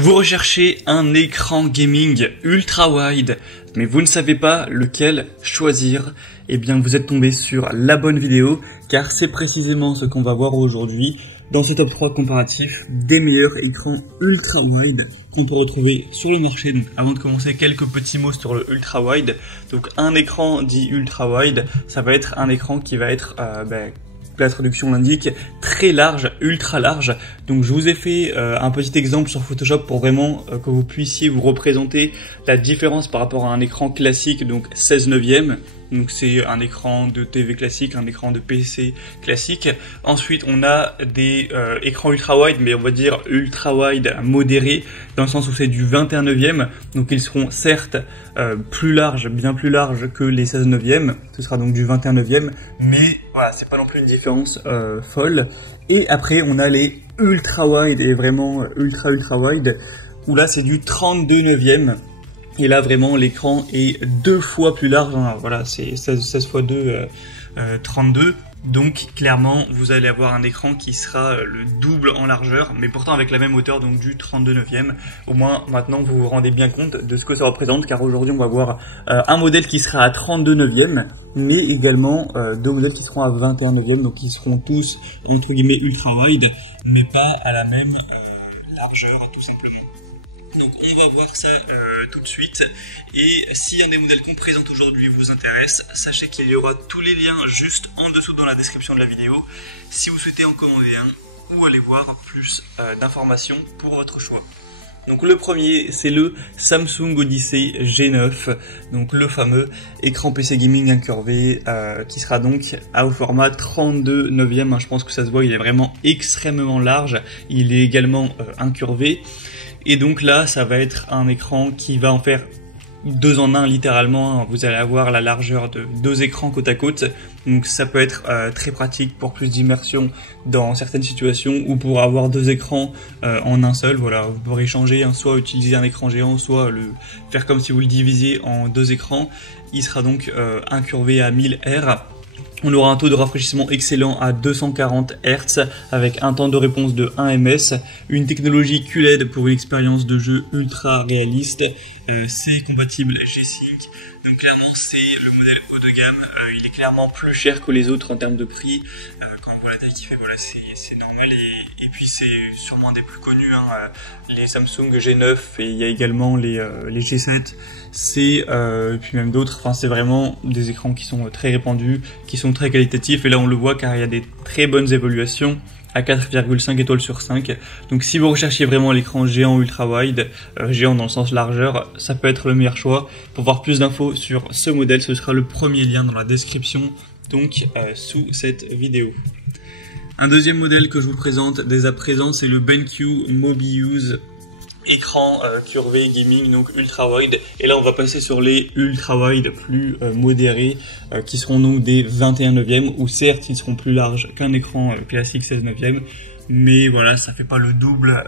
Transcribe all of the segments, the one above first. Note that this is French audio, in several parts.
Vous recherchez un écran gaming ultra wide, mais vous ne savez pas lequel choisir. Eh bien, vous êtes tombé sur la bonne vidéo, car c'est précisément ce qu'on va voir aujourd'hui dans ce top 3 comparatif des meilleurs écrans ultra wide qu'on peut retrouver sur le marché. Donc, avant de commencer, quelques petits mots sur le ultra wide. Donc, un écran dit ultra wide, ça va être un écran qui va être la traduction l'indique, très large, ultra large. Donc je vous ai fait un petit exemple sur Photoshop pour vraiment que vous puissiez vous représenter la différence par rapport à un écran classique, donc 16/9. Donc c'est un écran de TV classique, un écran de PC classique. Ensuite on a des écrans ultra wide, mais on va dire ultra wide modéré, dans le sens où c'est du 21/9. Donc ils seront certes plus larges, bien plus larges que les 16/9. Ce sera donc du 21/9, mais voilà, c'est pas non plus une différence folle. Et après on a les ultra wide et vraiment ultra wide, où là c'est du 32/9. Et là vraiment l'écran est 2 fois plus large, hein. Voilà, c'est 16 x 2, 32. Donc clairement vous allez avoir un écran qui sera le double en largeur, mais pourtant avec la même hauteur, donc du 32/9. Au moins maintenant vous vous rendez bien compte de ce que ça représente, car aujourd'hui on va voir un modèle qui sera à 32/9, mais également deux modèles qui seront à 21/9, donc qui seront tous entre guillemets ultra wide, mais pas à la même largeur tout simplement. Donc on va voir ça tout de suite, et si un des modèles qu'on présente aujourd'hui vous intéresse, sachez qu'il y aura tous les liens juste en dessous dans la description de la vidéo si vous souhaitez en commander un ou aller voir plus d'informations pour votre choix. Donc le premier, c'est le Samsung Odyssey G9, donc le fameux écran PC gaming incurvé qui sera donc au format 32/9, hein. Je pense que ça se voit, il est vraiment extrêmement large, il est également incurvé. Et donc là, ça va être un écran qui va en faire 2 en 1 littéralement. Vous allez avoir la largeur de 2 écrans côte à côte. Donc ça peut être très pratique pour plus d'immersion dans certaines situations, ou pour avoir 2 écrans en un seul. Voilà, vous pourrez changer, hein, soit utiliser un écran géant, soit le faire comme si vous le divisiez en 2 écrans. Il sera donc incurvé à 1000 Hz. On aura un taux de rafraîchissement excellent à 240 Hz avec un temps de réponse de 1 ms, une technologie QLED pour une expérience de jeu ultra réaliste, c'est compatible G-Sync. Donc clairement c'est le modèle haut de gamme, il est clairement plus cher que les autres en termes de prix, quand on voit la taille qu'il fait, voilà, c'est normal, et puis c'est sûrement un des plus connus, hein, les Samsung G9, et il y a également les G7, puis même d'autres, enfin c'est vraiment des écrans qui sont très répandus, qui sont très qualitatifs, et là on le voit car il y a des très bonnes évaluations à 4,5 étoiles sur 5. Donc si vous recherchez vraiment l'écran géant ultra wide, géant dans le sens largeur, ça peut être le meilleur choix. Pour voir plus d'infos sur ce modèle, ce sera le premier lien dans la description, donc sous cette vidéo. Un deuxième modèle que je vous présente dès à présent, c'est le BenQ Mobiuse écran curvé gaming, donc ultra wide. Et là on va passer sur les ultra wide plus modérés, qui seront donc des 21/9, où certes ils seront plus larges qu'un écran classique 16/9, mais voilà, ça fait pas le double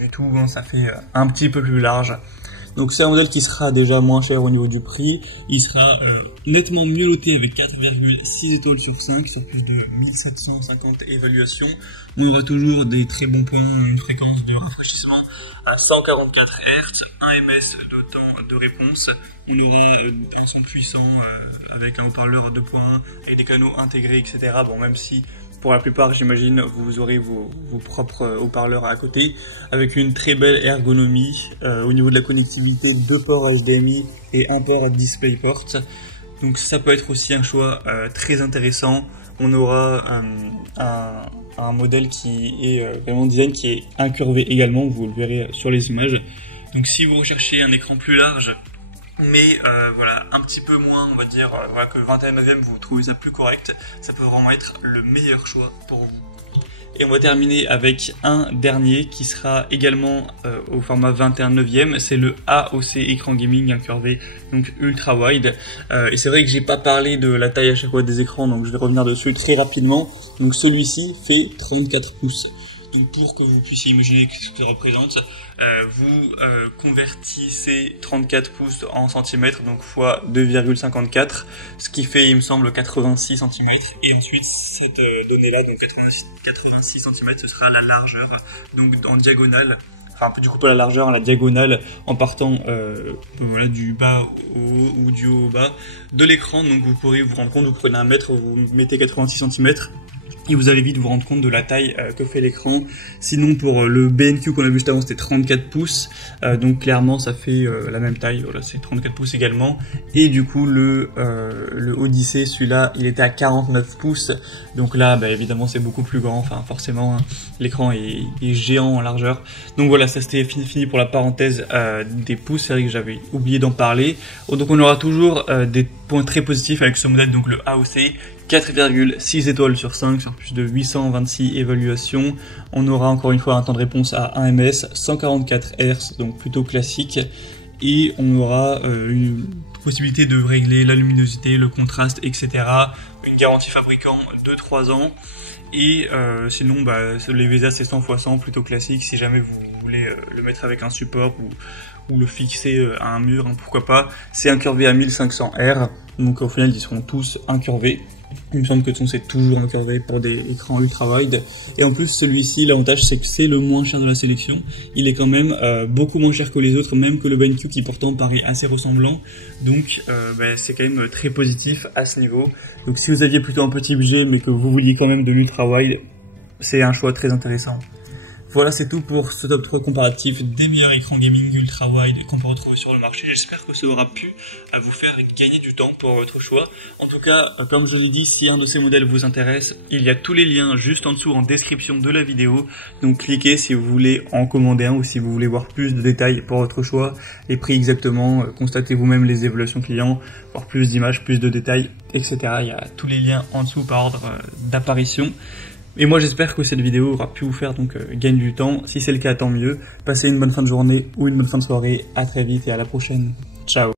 du tout, hein, ça fait un petit peu plus large. Donc c'est un modèle qui sera déjà moins cher au niveau du prix, il sera nettement mieux noté avec 4,6 étoiles sur 5 sur plus de 1750 évaluations. On aura toujours des très bons points, une fréquence de rafraîchissement à 144 Hz, 1 ms de temps de réponse. On aura un son puissant avec un haut-parleur 2.1 avec des canaux intégrés, etc. Bon, même si pour la plupart, j'imagine, vous aurez vos propres haut-parleurs à côté, avec une très belle ergonomie au niveau de la connectivité, 2 ports HDMI et un port DisplayPort. Donc ça peut être aussi un choix très intéressant. On aura un modèle qui est vraiment design, qui est incurvé également, vous le verrez sur les images. Donc si vous recherchez un écran plus large, mais voilà, un petit peu moins, on va dire, voilà, que 21/9, vous trouvez ça plus correct, ça peut vraiment être le meilleur choix pour vous. Et on va terminer avec un dernier qui sera également au format 21/9, c'est le AOC écran gaming incurvé, donc ultra wide. Et c'est vrai que j'ai pas parlé de la taille à chaque fois des écrans, donc je vais revenir dessus très rapidement. Donc celui-ci fait 34 pouces. Donc pour que vous puissiez imaginer ce que ça représente, vous convertissez 34 pouces en centimètres, donc fois 2,54, ce qui fait, il me semble, 86 cm. Et ensuite, cette donnée-là, donc 86 cm, ce sera la largeur, donc en diagonale, enfin du coup à la largeur, à la diagonale, en partant voilà, du bas au haut ou du haut au bas de l'écran. Donc vous pourrez vous rendre compte, vous prenez 1 mètre, vous mettez 86 cm. Et vous allez vite vous rendre compte de la taille que fait l'écran. Sinon pour le BenQ qu'on a vu juste avant, c'était 34 pouces. Donc clairement ça fait la même taille, voilà, c'est 34 pouces également. Et du coup le Odyssey, celui-là, il était à 49 pouces. Donc là bah, évidemment c'est beaucoup plus grand, enfin forcément hein, l'écran est géant en largeur. Donc voilà, ça c'était fini pour la parenthèse des pouces. C'est vrai que j'avais oublié d'en parler. Donc on aura toujours des points très positifs avec ce modèle, donc le AOC. 4,6 étoiles sur 5 sur plus de 826 évaluations. On aura encore une fois un temps de réponse à 1 ms, 144 Hz, donc plutôt classique. Et on aura une possibilité de régler la luminosité, le contraste, etc. Une garantie fabricant de 3 ans. Et sinon, bah, les VESA c'est 100 x 100, plutôt classique. Si jamais vous voulez le mettre avec un support ou le fixer à un mur, hein, pourquoi pas. C'est incurvé à 1500 R, donc au final ils seront tous incurvés. Il me semble que c'est toujours incurvé pour des écrans ultra wide. Et en plus celui-ci, l'avantage c'est que c'est le moins cher de la sélection. Il est quand même beaucoup moins cher que les autres, même que le BenQ qui pourtant paraît assez ressemblant. Donc bah, c'est quand même très positif à ce niveau. Donc si vous aviez plutôt un petit budget mais que vous vouliez quand même de l'ultra wide, c'est un choix très intéressant. Voilà, c'est tout pour ce top 3 comparatif des meilleurs écrans gaming ultra wide qu'on peut retrouver sur le marché. J'espère que ça aura pu vous faire gagner du temps pour votre choix. En tout cas, comme je l'ai dit, si un de ces modèles vous intéresse, il y a tous les liens juste en dessous en description de la vidéo. Donc cliquez si vous voulez en commander un ou si vous voulez voir plus de détails pour votre choix, les prix exactement, constatez vous-même les évaluations clients, voir plus d'images, plus de détails, etc. Il y a tous les liens en dessous par ordre d'apparition. Et moi j'espère que cette vidéo aura pu vous faire donc gagner du temps. Si c'est le cas, tant mieux. Passez une bonne fin de journée ou une bonne fin de soirée. À très vite et à la prochaine. Ciao.